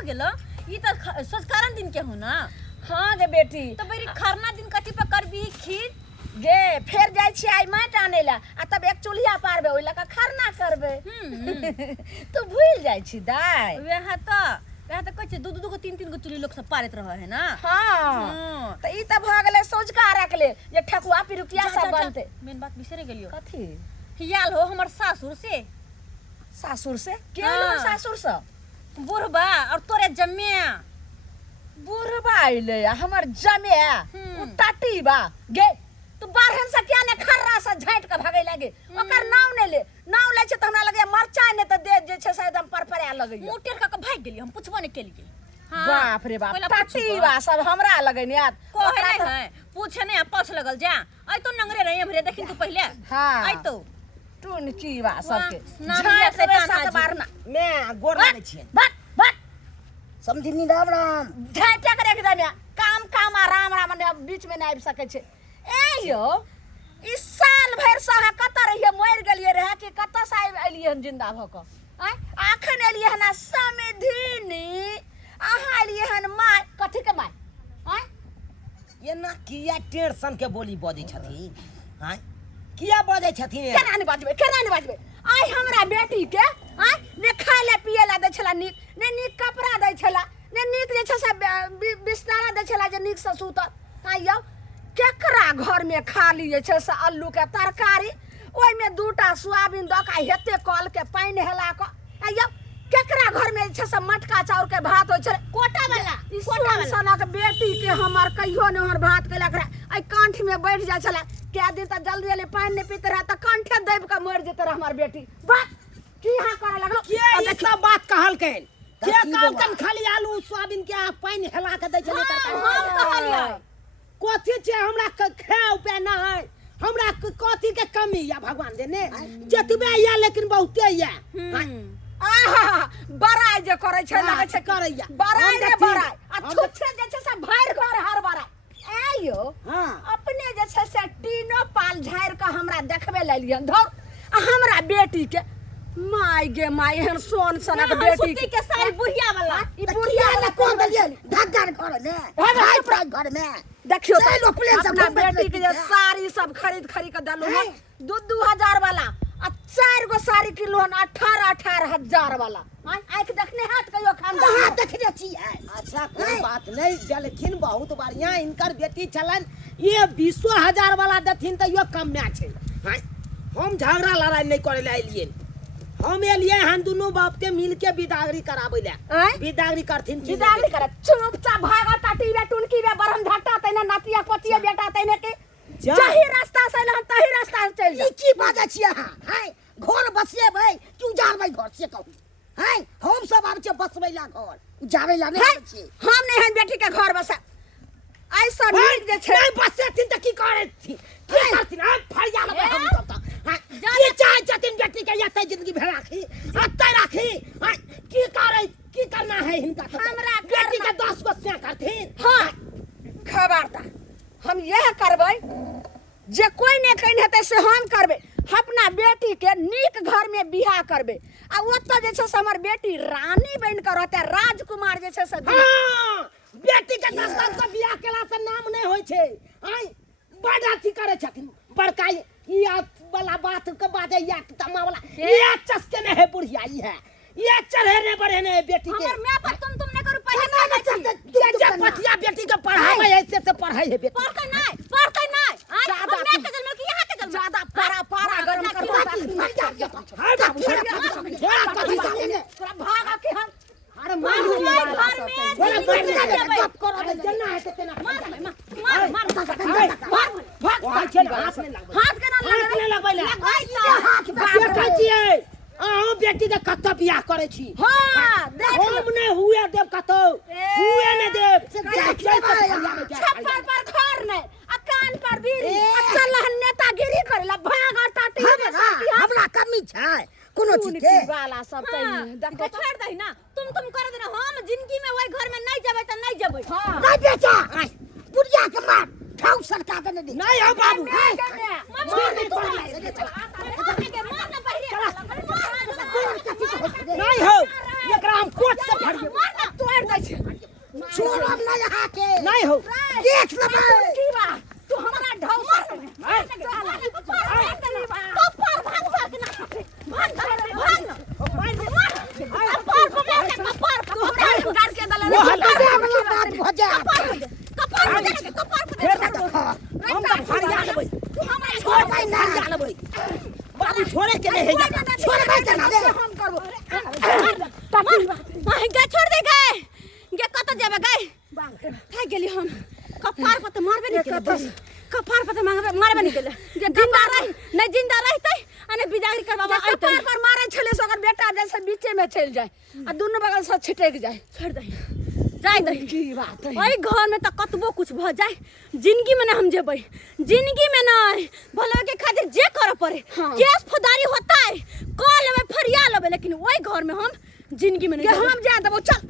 हो गेलो ई त संस्कारण दिन के हो ना। हाँ गे बेटी तो बेरी खरना दिन कथी पर करबी खीर गे फेर जाय छी आई माट आने ला आ तब एक चूल्हा पारबे ओइ लका खरना करबे। तू भूल जाय छी दाय। वह तो कह दू दू गो तीन तीन गो चूल्ही लोग सब पारत रह है ना। हाँ त ई त भ गेले सोचका रखले जे ठकुआ पिरुकिया सब बनते। मेन बात बिसरे गेलियो कथी हियाल हो हमर सासुर से। सासुर से के लो सासुर से बुढ़बा और तोरे जम्मिया बुढ़बा आइले हमर जमिया उ टाटी बा गे तू बारहन से क्या ने खर्रा से झाट के भागे लागे ओकर नाव ले छ त हमरा लगे मरचा ने त दे जे छ से एकदम परपरा लगे मुटेर का भाग गेली हम पुछबो ने केलिए। बाप रे बाप टाटी बा सब हमरा लगे ने याद कोहे नहीं है पूछे ने पछ लगल जा आई तो नंगरे रही हमरे देखिन तू पहले। हां आई तो टून की बा सबके झाट से साथ बारना मैं गोर लागे छी बट समझी नी राम राम झाटा करे के दनिया काम आराम राम ने बीच में नहीं आबि सके छे। ए यो इस साल भर सहा कत रहिए मर गेलिए रहे कि कत से आइलिए हम जिंदा भ क आखन एलिए हना समधिनी आहा एलिए हन माय कथि के माय ये ना किया टेंशन के बोली बजै छथि हां किया बजै छथि केना नहीं बाजबे आई हमरा बेटी के ने खाय ले पिए ला दे छला नीक ने नीक कपड़ा दे छला ने नीक जे छ से बिस्तारा दे छला जे नीक से सुत आइयो केकरा घर में खाली जे छ से आलू के तरकारी ओइ में दूटा सोयाबीन द का हेते कल के पानी हेला क आइयो केकरा घर में छ से मटका चाउर के भात होय छ कोटा वाला सना के बेटी के हमर कहियो ने हमर भात के लकरा आई कांठ में बैठ जा छला क्या दिन त जल्दी जल्दी पानी ने पीते रहा त कंठे देब के मर जेते रह हमर बेटी बा की हां करे लगलो के ये सब बात कहल के काम कन खाली आलू सोयाबीन के पानी हेला के दै छले तरकारी हम कहलिए कथि छे हमरा खाओ पे ना है हमरा कथि के कमी या भगवान देने जतबे या लेकिन बहुते या आहा बराई जे करे छै लगे छै करैया बराई रे बराई आ छुछे जे छै से भैर घर हर बराई आयो हां अपने जे छै से तीनो पाल झाड़ के हमरा देखबे लेलियन धर आ हमरा बेटी के माय गे माय एहन सोन सनक बेटी के सारी बुढ़िया वाला ई बुढ़िया वाला कौन दलिए धक्का घर में भाई प्राय घर में देखियो चलो प्लेन सब अपना बेटी के जे साड़ी सब खरीद के दलु हन 2-2000 वाला आ 4 गो साड़ी किलो हन 18,000 वाला आंख देखने हाथ कहियो खानदान हां देखने छी अच्छा कोई बात नहीं लेकिन बहुत बढ़िया इनकर बेटी चलन ये 20,000 वाला देथिन त यो कम में छै हम झगड़ा लड़ाई नहीं करे ले आइलिए हम एलिए हम दोनों बाप के मिल के विदागरी कराबै ले विदागरी करथिन विदागरी करे चुपचाप भागा टाटी बे टुनकी बे बरम झट्टा तैने नातिया पोतिया बेटा तैने के जही रास्ता से लहन तही रास्ता से चल जा की बात छी हां घर बसिएबै क्यों जाबै घर से कहू हम सब आब छै बसबै ला घर जाबै ला नहीं छी हम नहीं हन बेटी के घर बसा ऐसा नीक जे छै नहीं बसेथिन त की करे थी की करथिन फरिया लेबै हम सब ये चाहे जतिन बेटी के यते जिंदगी भर राखी अते राखी की करे की करना है इनका हमरा बेटी के 10 गो से करथिन हां खबरदार हम यह करबै जे कोई ने कहिन हेतै से हम करबै अपना बेटी के नीक घर में बियाह करबै आ ओत जे छै से हमर बेटी रानी बन के रहतै राजकुमार जे छै से हां बेटी के 10 गो बियाह केला से नाम नहीं होय छै बड़ अथी करे छथिन बड़का या वाला बात के बाजे या तमा वाला ये चस्के में है बुढ़िया ये चढ़े ने बढ़े ने बेटी के हमर मैं पर तुम नहीं करू पहले ना जे पतिया बेटी के पढ़ावे ऐसे से पढ़ाई है बेटी पढ़ते नहीं ज्यादा मैं के जन्म की यहां के जन्म ज्यादा पारा गरम कर तोरा भागा के हम अरे मार घर में गप करो दे जन्ना है ते ना हाथ के ना लगबै बेटा छियै अहाँ बेटी के कत बियाह करे छी हां देख हम ने हुए देव कत हुए ने देव छप्पर पर खर ने आ कान पर बीड़ी आ चलहन नेतागिरी करेला भागा टाटी हमरा कमी छै कोनो चीज के वाला सब देखो छोड़ दही ना तुम कर देना हम जिंदगी में वही घर में नहीं जबै त नहीं जबै नहीं बेटा बुढ़िया के मार ठाउ सरका के नहीं हो बाबू नहीं हो एकरा हम कोट से भरिए तोय देख लेबै की बात तू हमरा ढौ कपार भाग भाग ना भाग भाग कपार को मार के कपार तू हमरा गाड़ के दले वो हल्ला दे वाला बात हो जा कपार को हम तो फरिया लेबै तू हमरा छोड़बै ना लेबै बाबू छोड़े के नहीं है छोड़बै के ना दे हम करबो गे छोड़ दे गे कत जेबे गे थाक गेली हम कपार पर तो मारबे नहीं केले कपार पर तो मारबे नहीं केले जिंदा रहतै अने बिदागरी करबाबा आइतै कपार पर मारे छले से अगर बेटा जैसे बीचे में चल जाए आ दोनों बगल से छिटक जाए छोड़ दही जाय दही की बात है ओई घर में तो कतबो कुछ भ जाए जिंदगी में ना हम जेबै जिंदगी में नहीं भले के खातिर जे करे पड़े हाँ। केस फौदारी होता है कॉल में फरिया लेबै लेकिन ओई घर में हम जिंदगी में नहीं हम जा देबो चल